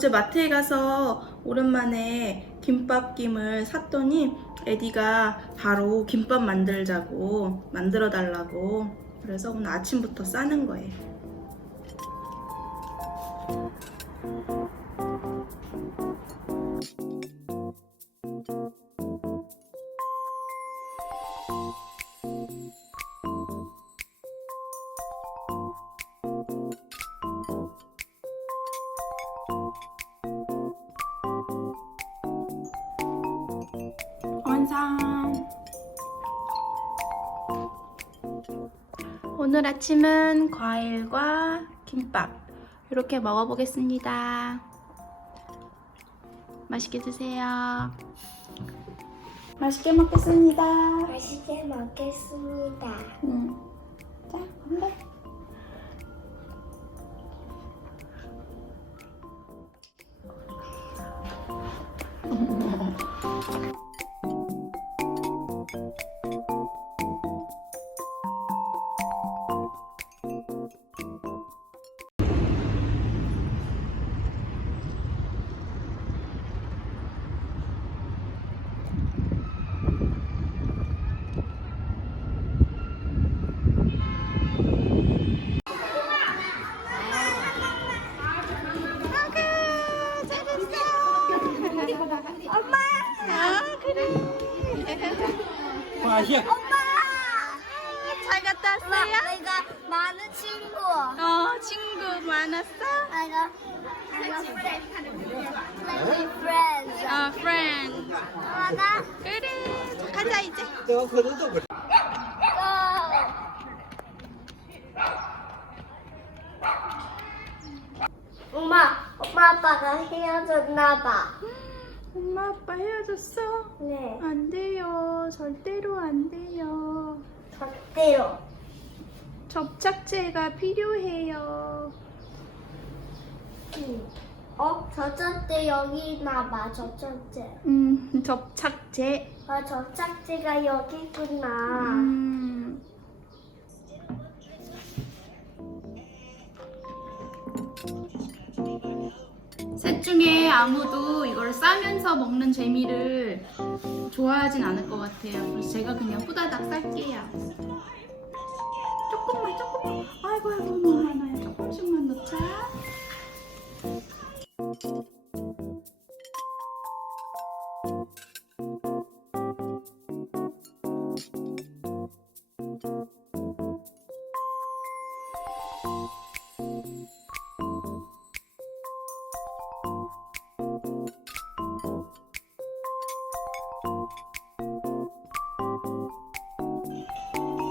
어제 마트에 가서 오랜만에 김밥김을 샀더니 에디가 바로 김밥 만들자고 만들어 달라고 그래서 오늘 아침부터 싸는 거예요. 오늘 아침은 과일과 김밥 이렇게 먹어보겠습니다. 맛있게 드세요. 맛있게 먹겠습니다. 맛있게 먹겠습니다. 음. 자, 건배. 친구 많았어? 내가 내가 friend friends. 어, friend. 하나 그래. 자, 가자 이제. go. 엄마, 엄마 아빠가 헤어졌나 봐. 엄마 아빠 헤어졌어? 네, 안 돼요. 절대로 안 돼요. 절대로. 접착제가 필요해요. 응. 어, 저쪽대 여기 있나 봐. 저쪽대. 음, 접착제. 아, 저짝지가 여기 있구나. 음. 셋 중에 아무도 이걸 싸면서 먹는 재미를 좋아하진 않을 것 같아요. 그래서 제가 그냥 후다닥 쌀게요. 조금만, 조금만. 아이고, 아이고, 너무 많아요. 조금씩만 넣자.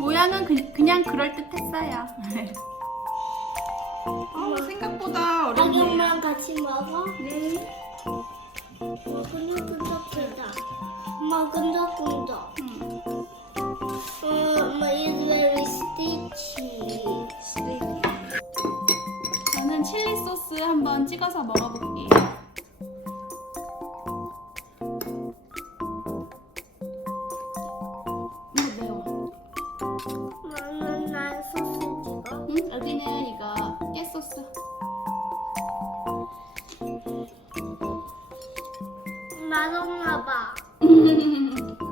모양은 그, 그냥 그럴듯했어요. 어렵네요. 가격만 같이 먹어? 네. 어, 끈적끈적하다. 엄마 끈적끈적. 음. 어, 엄마 is very stitchy. 저는 칠리 소스 한번 찍어서 먹어볼게요. 맛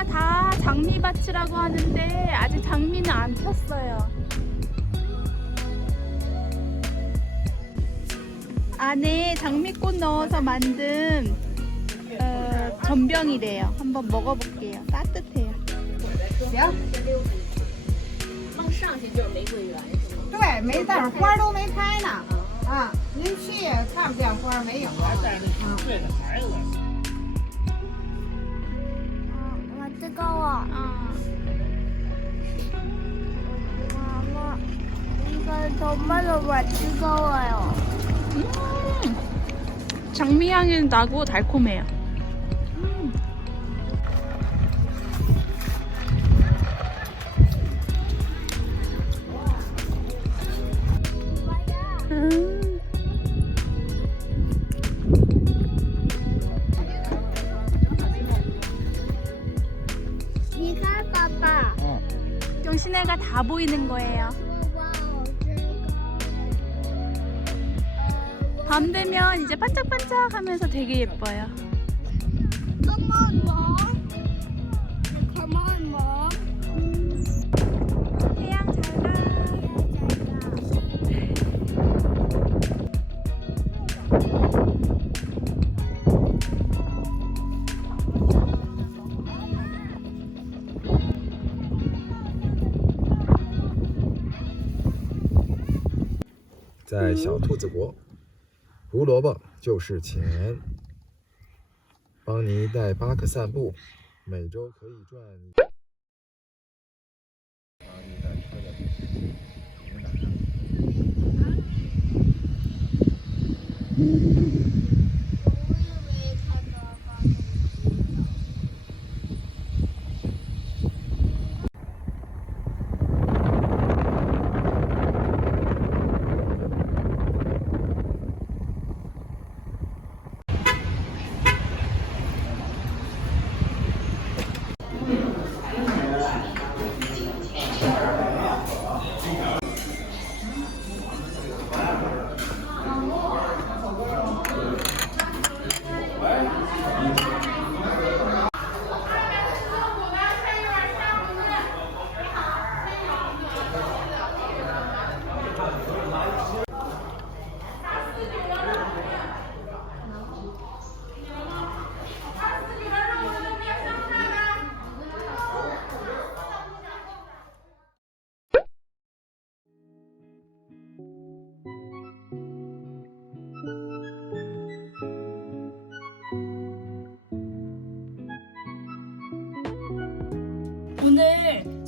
저기가 다 장미밭이라고 하는데 아직 장미는 안 폈어요. 안에 장미꽃 넣어서 만든 어, 전병이래요. 한번 먹어볼게요. 따뜻해요. 行，对，没字儿，花儿都没开呢。啊，您去也看不见花儿，没有。 뜨거워. 어. 엄마, 이거 정말 정말 뜨거워요. 음, 장미향이 나고 달콤해요. 시내가 다 보이는 거예요. 밤 되면 이제 반짝반짝 하면서 되게 예뻐요. 在小兔子国，胡萝卜就是钱。帮你带巴克散步，每周可以赚。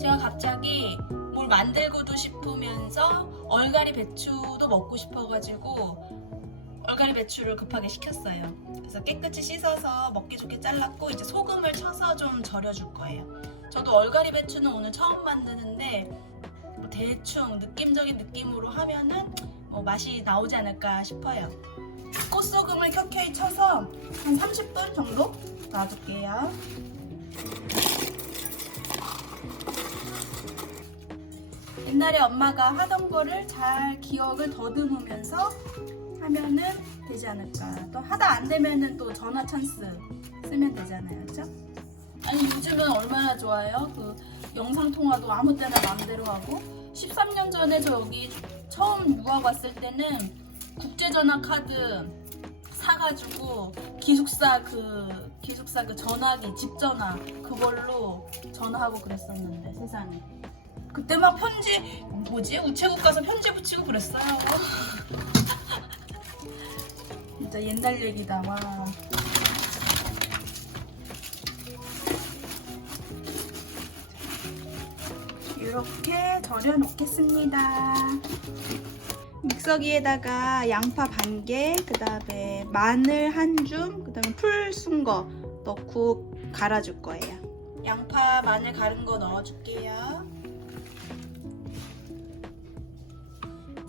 제가 갑자기 뭘 만들고도 싶으면서 얼갈이 배추도 먹고 싶어가지고 얼갈이 배추를 급하게 시켰어요. 그래서 깨끗이 씻어서 먹기 좋게 잘랐고 이제 소금을 쳐서 좀 절여줄 거예요. 저도 얼갈이 배추는 오늘 처음 만드는데 뭐 대충 느낌적인 느낌으로 하면은 뭐 맛이 나오지 않을까 싶어요. 꽃소금을 켜켜이 쳐서 한 30분 정도 놔둘게요. 옛날에 엄마가 하던 거를 잘 기억을 더듬으면서 하면은 되지 않을까. 또 하다 안 되면은 또 전화 찬스 쓰면 되잖아요. 그죠? 아니 요즘은 얼마나 좋아요? 그 영상 통화도 아무 때나 마음대로 하고 13년 전에 저 여기 처음 유학 왔을 때는 국제전화 카드 사가지고 기숙사 그 기숙사 그 전화기 집 전화 그걸로 전화하고 그랬었는데 세상에 그때 막 편지 뭐지 우체국 가서 편지 붙이고 그랬어요. 진짜 옛날 얘기다 와. 이렇게 절여 놓겠습니다. 믹서기에다가 양파 반 개, 그 다음에 마늘 한 줌, 그 다음에 풀순거 넣고 갈아줄 거예요. 양파, 마늘 갈은 거 넣어줄게요.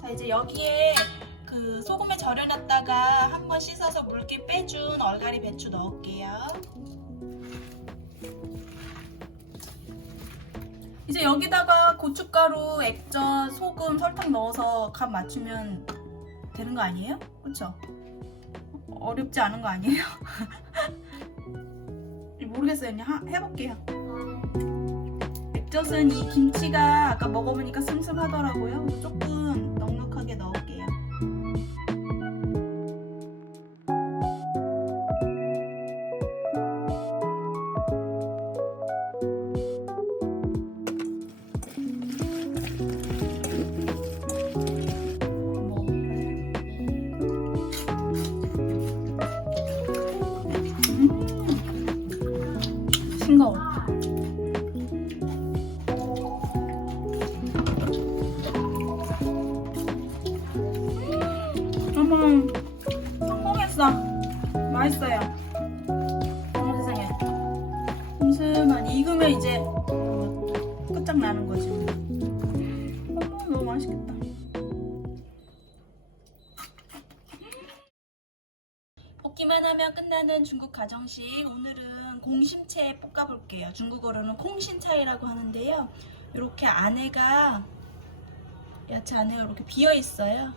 자 이제 여기에 그 소금에 절여놨다가 한 번 씻어서 물기 빼준 얼갈이 배추 넣을게요. 이제 여기다가 고춧가루, 액젓, 소금, 설탕 넣어서 간 맞추면 되는 거 아니에요? 그렇죠? 어렵지 않은 거 아니에요? 모르겠어요. 그냥 하- 해볼게요. 겉젓은 이 김치가 아까 먹어보니까 슴슴하더라고요. 조금 맛있어요. 어머 세상에. 슴슴한 익으면 이제 어, 끝장나는 거지. 어머, 너무 맛있겠다. 볶기만 하면 끝나는 중국 가정식. 오늘은 공심채 볶아볼게요. 중국어로는 콩신차이라고 하는데요. 이렇게 안에가 야채 안에가 이렇게 비어 있어요.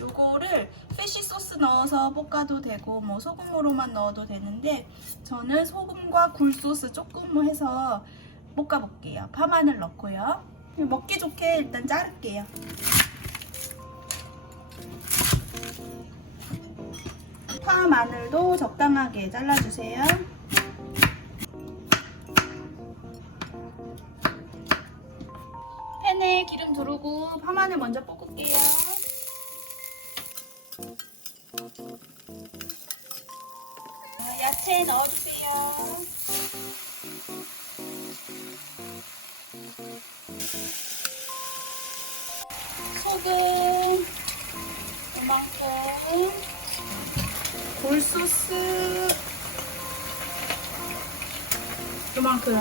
요거를 피쉬 소스 넣어서 볶아도 되고 뭐 소금으로만 넣어도 되는데 저는 소금과 굴 소스 조금 해서 볶아 볼게요. 파마늘 넣고요. 먹기 좋게 일단 자를게요. 파 마늘도 적당하게 잘라주세요. 팬에 기름 두르고 파마늘 먼저 볶을게요. 야채 넣어주세요. 소금 이만큼 굴소스 이만큼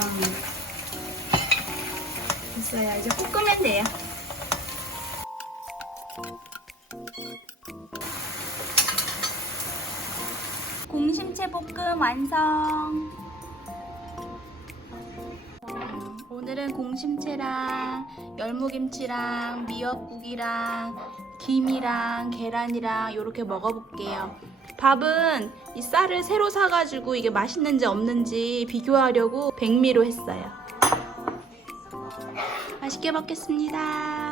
됐어요. 이제 볶으면 돼요. 볶음 완성. 오늘은 공심채랑 열무김치랑 미역국이랑 김이랑 계란이랑 이렇게 먹어볼게요. 밥은 이 쌀을 새로 사가지고 이게 맛있는지 없는지 비교하려고 백미로 했어요. 맛있게 먹겠습니다.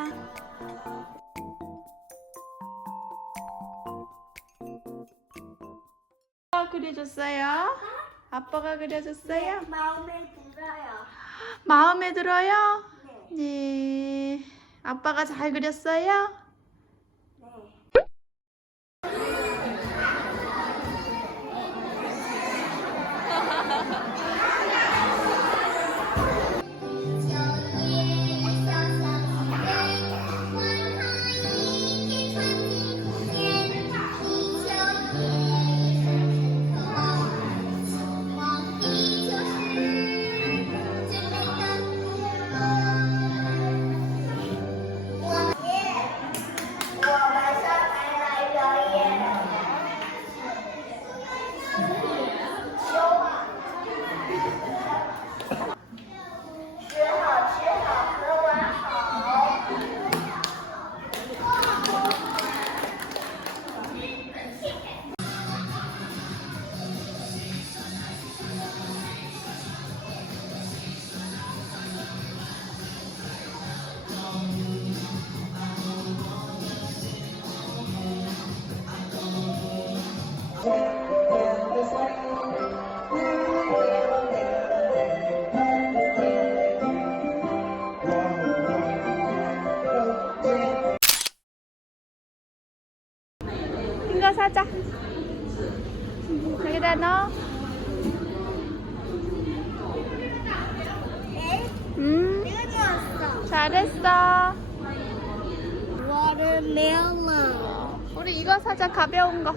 그려줬어요? 아빠가 그려줬어요? 마음에 들어요. 마음에 들어요? 네. 아빠가 잘 그렸어요? Watermelon. 우리 이거 사자 가벼운 거.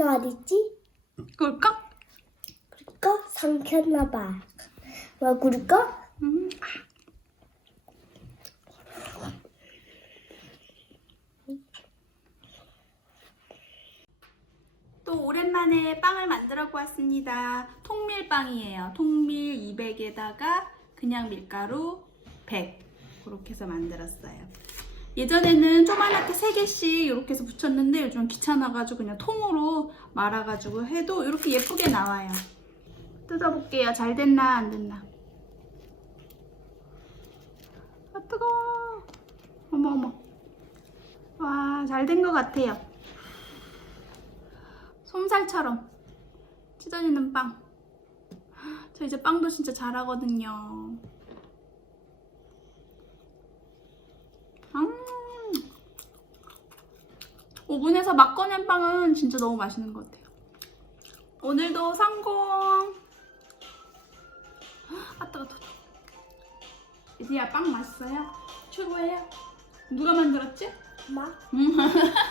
상쾌는 어디지? 그럴까? 그럴까? 상쾌나 봐. 뭐 그럴까? 음. 또 오랜만에 빵을 만들어 보았습니다. 통밀빵이에요. 통밀 200에다가 그냥 밀가루 100 그렇게 해서 만들었어요. 예전에는 조그맣게 3개씩 이렇게 해서 붙였는데 요즘 귀찮아가지고 그냥 통으로 말아가지고 해도 이렇게 예쁘게 나와요. 뜯어볼게요. 잘 됐나 안 됐나. 아 뜨거워. 어머 어머. 와 잘 된 것 같아요. 솜살처럼 찢어지는 빵. 저 이제 빵도 진짜 잘하거든요. 음. 오븐에서 막 꺼낸 빵은 진짜 너무 맛있는 것 같아요. 오늘도 성공! 아, 뜨거, 뜨거. 이디야, 빵 맛있어요? 최고예요? 누가 만들었지? 마. 음.